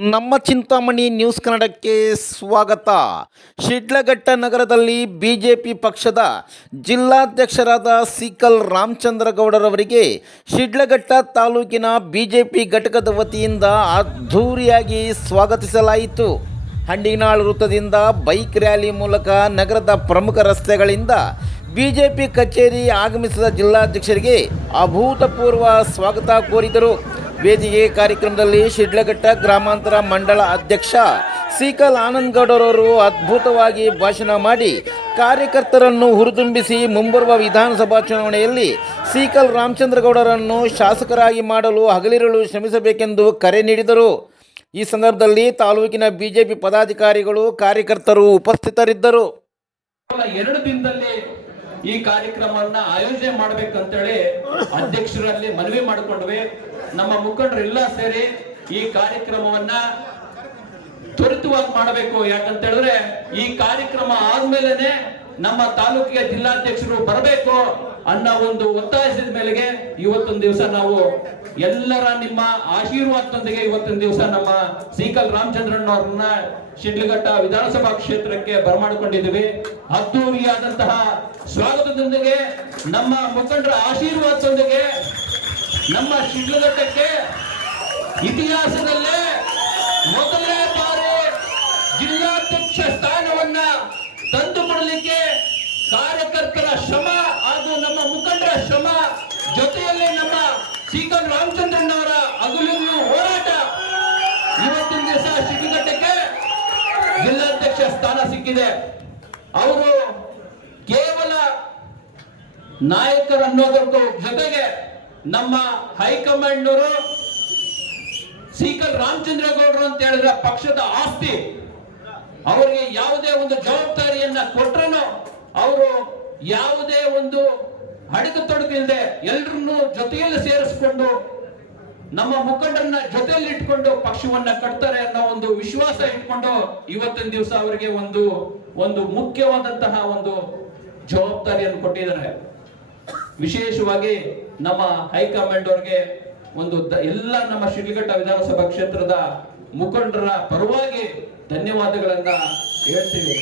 ನಮ್ಮ ಚಿಂತಾಮಣಿ ನ್ಯೂಸ್ ಕನ್ನಡಕ್ಕೆ ಸ್ವಾಗತ. ಶಿಡ್ಲಘಟ್ಟ ನಗರದಲ್ಲಿ ಬಿಜೆಪಿ ಪಕ್ಷದ ಜಿಲ್ಲಾಧ್ಯಕ್ಷರಾದ ಸಿಕಲ್ ರಾಮಚಂದ್ರಗೌಡರವರಿಗೆ ಶಿಡ್ಲಘಟ್ಟ ತಾಲೂಕಿನ ಬಿಜೆಪಿ ಘಟಕದ ವತಿಯಿಂದ ಅದ್ಧೂರಿಯಾಗಿ ಸ್ವಾಗತಿಸಲಾಯಿತು. ಹಂಡಿನಾಳ್ ವೃತ್ತದಿಂದ ಬೈಕ್ ರ್ಯಾಲಿ ಮೂಲಕ ನಗರದ ಪ್ರಮುಖ ರಸ್ತೆಗಳಿಂದ ಬಿಜೆಪಿ ಕಚೇರಿ ಆಗಮಿಸಿದ ಜಿಲ್ಲಾಧ್ಯಕ್ಷರಿಗೆ ಅಭೂತಪೂರ್ವ ಸ್ವಾಗತ ಕೋರಿದರು. ವೇದಿಕೆ ಕಾರ್ಯಕ್ರಮದಲ್ಲಿ ಶಿಡ್ಲಘಟ್ಟ ಗ್ರಾಮಾಂತರ ಮಂಡಳ ಅಧ್ಯಕ್ಷ ಸೀಕಲ್ ಆನಂದ್ ಗೌಡರವರು ಅದ್ಭುತವಾಗಿ ಭಾಷಣ ಮಾಡಿ ಕಾರ್ಯಕರ್ತರನ್ನು ಹುರಿದುಂಬಿಸಿ ಮುಂಬರುವ ವಿಧಾನಸಭಾ ಚುನಾವಣೆಯಲ್ಲಿ ಸೀಕಲ್ ರಾಮಚಂದ್ರಗೌಡರನ್ನು ಶಾಸಕರಾಗಿ ಮಾಡಲು ಹಗಲಿರುಳು ಶ್ರಮಿಸಬೇಕೆಂದು ಕರೆ ನೀಡಿದರು. ಈ ಸಂದರ್ಭದಲ್ಲಿ ತಾಲೂಕಿನ ಬಿಜೆಪಿ ಪದಾಧಿಕಾರಿಗಳು ಕಾರ್ಯಕರ್ತರು ಉಪಸ್ಥಿತರಿದ್ದರು. ಈ ಕಾರ್ಯಕ್ರಮವನ್ನ ಆಯೋಜನೆ ಮಾಡ್ಬೇಕಂತೇಳಿ ಅಧ್ಯಕ್ಷರಲ್ಲಿ ಮನವಿ ಮಾಡಿಕೊಂಡ್ವಿ. ನಮ್ಮ ಮುಖಂಡರೆಲ್ಲ ಸೇರಿ ಈ ಕಾರ್ಯಕ್ರಮವನ್ನ ತ್ವರಿತವಾಗಿ ಮಾಡಬೇಕು. ಯಾಕಂತ ಹೇಳಿದ್ರೆ ಈ ಕಾರ್ಯಕ್ರಮ ಆದ್ಮೇಲೆನೆ ನಮ್ಮ ತಾಲೂಕಿಗೆ ಜಿಲ್ಲಾಧ್ಯಕ್ಷರು ಬರಬೇಕು ಅನ್ನೋ ಒಂದು ಒತ್ತಾಯಿಸಿದ ಮೇಲೆಗೆ ಇವತ್ತೊಂದು ದಿವಸ ನಾವು ಎಲ್ಲರ ನಿಮ್ಮ ಆಶೀರ್ವಾದದೊಂದಿಗೆ ಇವತ್ತಿನ ದಿವಸ ನಮ್ಮ ಸೀಕಲ್ ರಾಮಚಂದ್ರನ್ ಅವ್ರನ್ನ ಶಿಡ್ಲಘಟ್ಟ ವಿಧಾನಸಭಾ ಕ್ಷೇತ್ರಕ್ಕೆ ಬರಮಾಡಿಕೊಂಡಿದ್ದೀವಿ. ಅದ್ದೂರಿಯಾದಂತಹ ಸ್ವಾಗತದೊಂದಿಗೆ ನಮ್ಮ ಮುಖಂಡರ ಆಶೀರ್ವಾದದೊಂದಿಗೆ ನಮ್ಮ ಶಿಡ್ಲಘಟ್ಟಕ್ಕೆ ಇತಿಹಾಸದಲ್ಲೇ ಮೊದಲನೇ ಬಾರಿ ಜಿಲ್ಲಾಧ್ಯಕ್ಷ ಸ್ಥಾನವನ್ನ ತಂದುಕೊಡಲಿಕ್ಕೆ ಕಾರ್ಯಕರ್ತರ ಶ್ರಮ ಹಾಗೂ ನಮ್ಮ ಮುಖಂಡರ ಶ್ರಮ ಜೊತೆಯಲ್ಲಿ ನಮ್ಮ ಸೀಕಲ್ ರಾಮಚಂದ್ರನ್ ಅವರ ಅಗುಲಿನ ಹೋರಾಟ ಇವತ್ತಿನ ದಿವಸ ಶಿಡ್ಲಘಟ್ಟಕ್ಕೆ ಜಿಲ್ಲಾಧ್ಯಕ್ಷ ಸ್ಥಾನ ಸಿಕ್ಕಿದೆ. ಅವರು ಕೇವಲ ನಾಯಕರು ಅನ್ನೋದಕ್ಕೂ ಜೊತೆಗೆ ನಮ್ಮ ಹೈಕಮಾಂಡ್ನವರು ಸೀಕಲ್ ರಾಮಚಂದ್ರೇಗೌಡರು ಅಂತ ಹೇಳಿದ್ರೆ ಪಕ್ಷದ ಆಸ್ತಿ. ಅವರಿಗೆ ಯಾವುದೇ ಒಂದು ಜವಾಬ್ದಾರಿಯನ್ನ ಕೊಟ್ರೂ ಅವರು ಯಾವುದೇ ಒಂದು ಅಡುಗೆ ತೊಡಕಿಲ್ಲದೆ ಎಲ್ಲರನ್ನು ಜೊತೆಯಲ್ಲಿ ಸೇರಿಸ್ಕೊಂಡು ನಮ್ಮ ಮುಖಂಡರನ್ನ ಜೊತೆಯಲ್ಲಿ ಇಟ್ಕೊಂಡು ಪಕ್ಷವನ್ನ ಕಟ್ತಾರೆ ಅನ್ನೋ ಒಂದು ವಿಶ್ವಾಸ ಇಟ್ಕೊಂಡು ಇವತ್ತಿನ ದಿವಸ ಅವರಿಗೆ ಒಂದು ಒಂದು ಮುಖ್ಯವಾದಂತಹ ಒಂದು ಜವಾಬ್ದಾರಿಯನ್ನು ಕೊಟ್ಟಿದ್ದಾರೆ. ವಿಶೇಷವಾಗಿ ನಮ್ಮ ಹೈಕಮಾಂಡ್ ಅವರಿಗೆ ಒಂದು ಎಲ್ಲ ನಮ್ಮ ಶಿಡ್ಲಘಟ್ಟ ವಿಧಾನಸಭಾ ಕ್ಷೇತ್ರದ ಮುಖಂಡರ ಪರವಾಗಿ ಧನ್ಯವಾದಗಳನ್ನ ಹೇಳ್ತೀವಿ.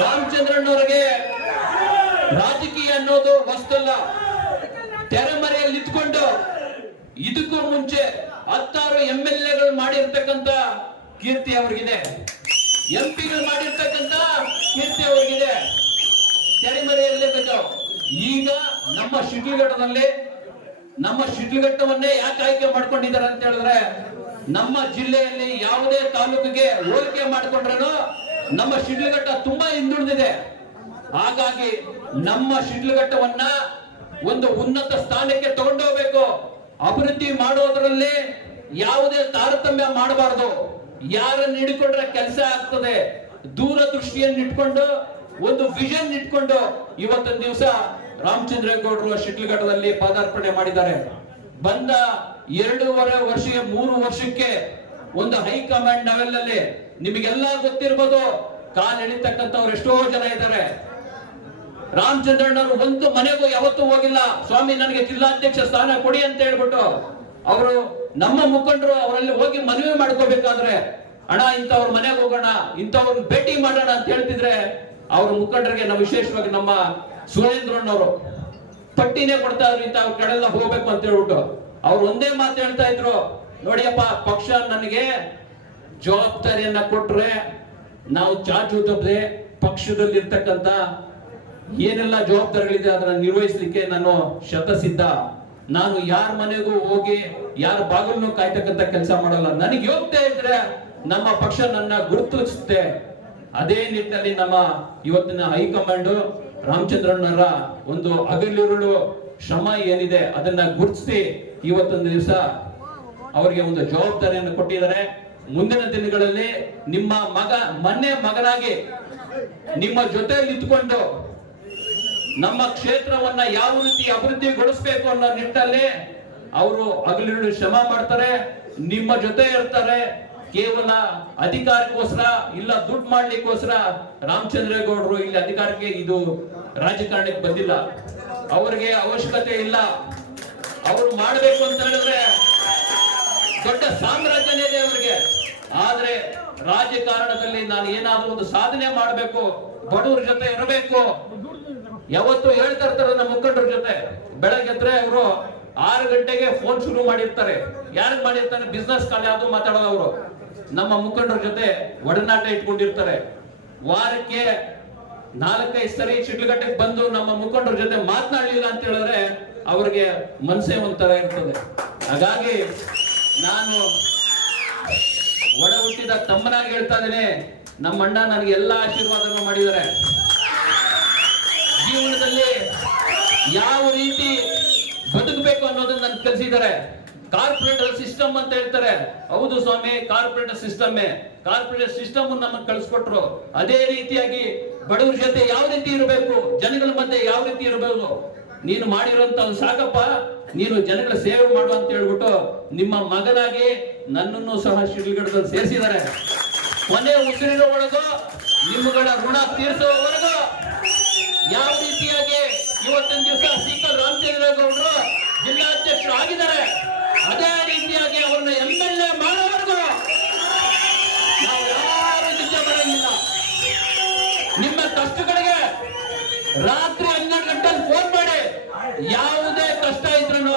ರಾಮಚಂದ್ರನ್ ಅವರಿಗೆ ರಾಜಕೀಯ ಅನ್ನೋದು ವಸ್ತಲ್ಲ ತೆರೆಮರೆಯಲ್ಲಿ ನಿಂತ್ಕೊಂಡು ಇದಕ್ಕೂ ಮುಂಚೆ ಹತ್ತಾರು ಎಂ ಎಲ್ ಎಗಳು ಮಾಡಿರ್ತಕ್ಕಂತ ಕೀರ್ತಿ ಅವ್ರಿಗಿದೆ. ಎಂ ಪಿಗಳು ಮಾಡಿರ್ತಕ್ಕಂತ ಕೀರ್ತಿ ಅವ್ರಿಗಿದೆ. ತೆರೆಮರೆಯಲ್ಲೇ ಬೇಕು ಈಗ ನಮ್ಮ ಶಿಡ್ಲಘಟ್ಟದಲ್ಲಿ ನಮ್ಮ ಶಿಡ್ಲಘಟ್ಟವನ್ನೇ ಯಾಕೆ ಆಯ್ಕೆ ಮಾಡ್ಕೊಂಡಿದ್ದಾರೆ ಅಂತ ಹೇಳಿದ್ರೆ, ನಮ್ಮ ಜಿಲ್ಲೆಯಲ್ಲಿ ಯಾವುದೇ ತಾಲೂಕಿಗೆ ಹೋಲಿಕೆ ಮಾಡಿಕೊಂಡ್ರೂ ನಮ್ಮ ಶಿಡ್ಲಘಟ್ಟ ತುಂಬಾ ಹಿಂದುಳಿದಿದೆ. ಹಾಗಾಗಿ ನಮ್ಮ ಶಿಡ್ಲಘಟ್ಟವನ್ನ ಒಂದು ಉನ್ನತ ಸ್ಥಾನಕ್ಕೆ ತಗೊಂಡೋಗ್ಬೇಕು. ಅಭಿವೃದ್ಧಿ ಮಾಡೋದ್ರಲ್ಲಿ ಯಾವುದೇ ತಾರತಮ್ಯ ಮಾಡಬಾರದು. ಯಾರನ್ನ ಹಿಡ್ಕೊಂಡ್ರೆ ಕೆಲಸ ಆಗ್ತದೆ. ದೂರದೃಷ್ಟಿಯನ್ನು ಇಟ್ಕೊಂಡು, ಒಂದು ವಿಷನ್ ಇಟ್ಕೊಂಡು ಇವತ್ತಿನ ದಿವಸ ರಾಮಚಂದ್ರೇಗೌಡರು ಶಿಡ್ಲಘಟ್ಟದಲ್ಲಿ ಪಾದಾರ್ಪಣೆ ಮಾಡಿದ್ದಾರೆ. ಬಂದ ಎರಡೂವರೆ ವರ್ಷಕ್ಕೆ ಮೂರು ವರ್ಷಕ್ಕೆ ಒಂದು ಹೈಕಮಾಂಡ್ ಲೆವೆಲಲ್ಲಿ ನಿಮಗೆಲ್ಲ ಗೊತ್ತಿರ್ಬೋದು. ಕಾಲ್ ಎಳಿತಕ್ಕಂಥವ್ರು ಎಷ್ಟೋ ಜನ ಇದ್ದಾರೆ. ರಾಮಚಂದ್ರಣ್ಣವರು ಒಂದು ಮನೆಗೂ ಯಾವತ್ತೂ ಹೋಗಿಲ್ಲ. ಸ್ವಾಮಿ, ನನಗೆ ಜಿಲ್ಲಾಧ್ಯಕ್ಷ ಸ್ಥಾನ ಕೊಡಿ ಅಂತ ಹೇಳ್ಬಿಟ್ಟು ಅವರು ನಮ್ಮ ಮುಖಂಡರು ಅವರಲ್ಲಿ ಹೋಗಿ ಮನವಿ ಮಾಡ್ಕೋಬೇಕಾದ್ರೆ ಅಣ್ಣ, ಇಂಥವ್ರ ಮನೆಗೆ ಹೋಗೋಣ ಇಂಥವ್ರನ್ನ ಭೇಟಿ ಮಾಡೋಣ ಅಂತ ಹೇಳ್ತಿದ್ರೆ ಅವ್ರ ಮುಖಂಡರಿಗೆ ನಾವು ವಿಶೇಷವಾಗಿ ನಮ್ಮ ಸುರೇಂದ್ರಣ್ಣವರು ಪಟ್ಟಿನೇ ಕೊಡ್ತಾ ಇದ್ರು, ಇಂಥ ಕಡೆಲ್ಲ ಹೋಗ್ಬೇಕು ಅಂತ ಹೇಳ್ಬಿಟ್ಟು. ಅವ್ರು ಒಂದೇ ಮಾತು ಹೇಳ್ತಾ ಇದ್ರು, ನೋಡಿಯಪ್ಪ, ಪಕ್ಷ ನನಗೆ ಜವಾಬ್ದಾರಿಯನ್ನ ಕೊಟ್ರೆ ನಾವು ಚಾಚು ತಪ್ಪದೆ ಪಕ್ಷದಲ್ಲಿರ್ತಕ್ಕಂಥ ಏನೆಲ್ಲ ಜವಾಬ್ದಾರಿಗಳಿದೆ ಅದನ್ನ ನಿರ್ವಹಿಸಲಿಕ್ಕೆ ನಾನು ಶತಸಿದ್ಧ. ನಾನು ಯಾರ ಮನೆಗೂ ಹೋಗಿ ಯಾರ ಬಾಗಿಲನ್ನು ಕಾಯ್ತಕ್ಕಂತ ಕೆಲಸ ಮಾಡಲ್ಲ. ನನಗೆ ಯೋಗ್ಯತೆ ಇದ್ರೆ ನಮ್ಮ ಪಕ್ಷ ನನ್ನ ಗುರುತಿಸುತ್ತೆ. ಅದೇ ನಿಟ್ಟಿನಲ್ಲಿ ನಮ್ಮ ಇವತ್ತಿನ ಹೈಕಮಾಂಡ್ ರಾಮಚಂದ್ರಣ್ಣರ ಒಂದು ಅಗಲಿರುಳು ಶ್ರಮ ಏನಿದೆ ಅದನ್ನ ಗುರುತಿಸಿ ಇವತ್ತೊಂದು ದಿವಸ ಅವರಿಗೆ ಒಂದು ಜವಾಬ್ದಾರಿಯನ್ನು ಕೊಟ್ಟಿದ್ದಾರೆ. ಮುಂದಿನ ದಿನಗಳಲ್ಲಿ ನಿಮ್ಮ ಮಗ ಮೊನ್ನೆ ಮಗನಾಗಿ ನಿಮ್ಮ ಜೊತೆಯಲ್ಲಿ ನಿಂತ್ಕೊಂಡು ನಮ್ಮ ಕ್ಷೇತ್ರವನ್ನ ಯಾವ ರೀತಿ ಅಭಿವೃದ್ಧಿಗೊಳಿಸಬೇಕು ಅನ್ನೋ ನಿಟ್ಟಲ್ಲಿ ಅವರು ಹಗಲಿರುಳು ಶ್ರಮ ಮಾಡ್ತಾರೆ, ನಿಮ್ಮ ಜೊತೆ ಇರ್ತಾರೆ. ಕೇವಲ ಅಧಿಕಾರಕ್ಕೋಸ್ಕರ ಇಲ್ಲ, ದುಡ್ಡು ಮಾಡ್ಲಿಕ್ಕೋಸ್ಕರ ರಾಮಚಂದ್ರೇಗೌಡರು ಇಲ್ಲಿ ಅಧಿಕಾರಕ್ಕೆ ಇದು ರಾಜಕಾರಣಕ್ಕೆ ಬಂದಿಲ್ಲ. ಅವರಿಗೆ ಅವಶ್ಯಕತೆ ಇಲ್ಲ. ಅವರು ಮಾಡಬೇಕು ಅಂತ ಹೇಳಿದ್ರೆ ದೊಡ್ಡ ಸಾಮ್ರಾಜ್ಯನೇ ಇದೆ ಅವರಿಗೆ. ಆದ್ರೆ ರಾಜಕಾರಣದಲ್ಲಿ ನಾನು ಏನಾದ್ರೂ ಒಂದು ಸಾಧನೆ ಮಾಡಬೇಕು, ಬಡವರ ಜೊತೆ ಇರಬೇಕು ಯಾವತ್ತು ಹೇಳ್ತಾ ಇರ್ತಾರೆ ನಮ್ಮ ಮುಖಂಡರ ಜೊತೆ. ಬೆಳಗ್ಗೆ ಅವರು ಆರು ಗಂಟೆಗೆ ಫೋನ್ ಶುರು ಮಾಡಿರ್ತಾರೆ. ಯಾರಿಗೆ ಮಾಡಿರ್ತಾರೆ ಬಿಸ್ನೆಸ್ ಕಾಲ್ ಯಾವ್ದು ಮಾತಾಡೋದು ಅವರು. ನಮ್ಮ ಮುಖಂಡರ ಜೊತೆ ಒಡನಾಟ ಇಟ್ಕೊಂಡಿರ್ತಾರೆ. ವಾರಕ್ಕೆ ನಾಲ್ಕೈದು ಸರಿ ಶಿಡ್ಲಘಟ್ಟಕ್ಕೆ ಬಂದು ನಮ್ಮ ಮುಖಂಡರ ಜೊತೆ ಮಾತನಾಡಲಿಲ್ಲ ಅಂತ ಹೇಳಿದ್ರೆ ಅವ್ರಿಗೆ ಮನಸ್ಸೇ ಒಂಥರ ಇರ್ತದೆ. ಹಾಗಾಗಿ ನಾನು ಒಡ ಹುಟ್ಟಿದ ತಮ್ಮನಾಗಿ ಹೇಳ್ತಾ ಇದ್ದೀನಿ. ನಮ್ಮ ಅಣ್ಣ ನನಗೆ ಎಲ್ಲಾ ಆಶೀರ್ವಾದವನ್ನು ಮಾಡಿದ್ದಾರೆ. ಯಾವ ರೀತಿ ಬದುಕಬೇಕು ಅನ್ನೋದನ್ನ ನನ್ಗೆ ಕಲಿಸಿದ್ದಾರೆ. ಕಾರ್ಪೊರೇಟರ್ ಸಿಸ್ಟಮ್ ಅಂತ ಹೇಳ್ತಾರೆ. ಹೌದು ಸ್ವಾಮಿ, ಕಾರ್ಪೊರೇಟರ್ ಸಿಸ್ಟಮ್ ಕಾರ್ಪೊರೇಟರ್ ಸಿಸ್ಟಮ್ ನಮಗೆ ಕಳಿಸ್ಕೊಟ್ರು. ಅದೇ ರೀತಿಯಾಗಿ ಬಡವರ ಜೊತೆ ಯಾವ ರೀತಿ ಇರಬೇಕು, ಜನಗಳ ಮಧ್ಯೆ ಯಾವ ರೀತಿ ಇರಬೇಕು ನೀನು ಮಾಡಿರುವಂತ ಸಾಕಪ್ಪ. ನೀನು ಜನಗಳ ಸೇವೆ ಮಾಡು ಅಂತ ಹೇಳ್ಬಿಟ್ಟು ನಿಮ್ಮ ಮಗನಾಗಿ ನನ್ನನ್ನು ಸಹ ಶಿಡ್ಲಘಟ್ಟದಲ್ಲಿ ಸೇರಿಸಿದ್ದಾರೆ. ಕೊನೆ ಉಸಿರಿರೋವರೆಗೂ ನಿಮ್ಮಗಳ ಋಣ ತೀರಿಸುವವರೆಗೂ ಯಾವ ಇವತ್ತಿನ ದಿವಸ ಸೀಕಲ್ ರಾಮಚಂದ್ರೇಗೌಡರು ಜಿಲ್ಲಾಧ್ಯಕ್ಷರು ಆಗಿದ್ದಾರೆ. ಅದೇ ರೀತಿಯಾಗಿ ಅವ್ರನ್ನ ಎಂ ಎಲ್ ಎ ಮಾಡೋವರೆಗೂ ನಾವು ಯಾರು ನಿಜ ಬರಂಗಿಲ್ಲ. ನಿಮ್ಮ ಕಷ್ಟಗಳಿಗೆ ರಾತ್ರಿ ಹನ್ನೆರಡು ಗಂಟೆಗೆ ಫೋನ್ ಮಾಡಿ. ಯಾವುದೇ ಕಷ್ಟ ಇದ್ರೂ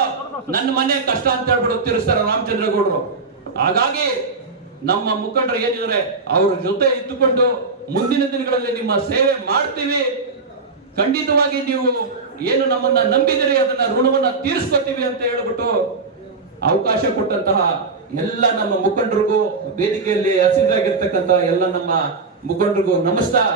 ನನ್ನ ಮನೆ ಕಷ್ಟ ಅಂತ ಹೇಳ್ಬಿಟ್ಟು ತಿರುಸ್ತಾರೆ ರಾಮಚಂದ್ರೇಗೌಡರು. ಹಾಗಾಗಿ ನಮ್ಮ ಮುಖಂಡರು ಏನಿದ್ರೆ ಅವ್ರ ಜೊತೆ ಇದ್ದುಕೊಂಡು ಮುಂದಿನ ದಿನಗಳಲ್ಲಿ ನಿಮ್ಮ ಸೇವೆ ಮಾಡ್ತೀವಿ. ಖಂಡಿತವಾಗಿ ನೀವು ಏನು ನಮ್ಮನ್ನ ನಂಬಿದರೆ ಅದನ್ನ ಋಣವನ್ನ ತೀರಿಸ್ಕೊತೀವಿ ಅಂತ ಹೇಳ್ಬಿಟ್ಟು ಅವಕಾಶ ಕೊಟ್ಟಂತಹ ಎಲ್ಲ ನಮ್ಮ ಮುಖಂಡರಿಗೂ ವೇದಿಕೆಯಲ್ಲಿ ಹಸಿರಾಗಿರ್ತಕ್ಕಂತಹ ಎಲ್ಲ ನಮ್ಮ ಮುಖಂಡರಿಗೂ ನಮಸ್ಕಾರ.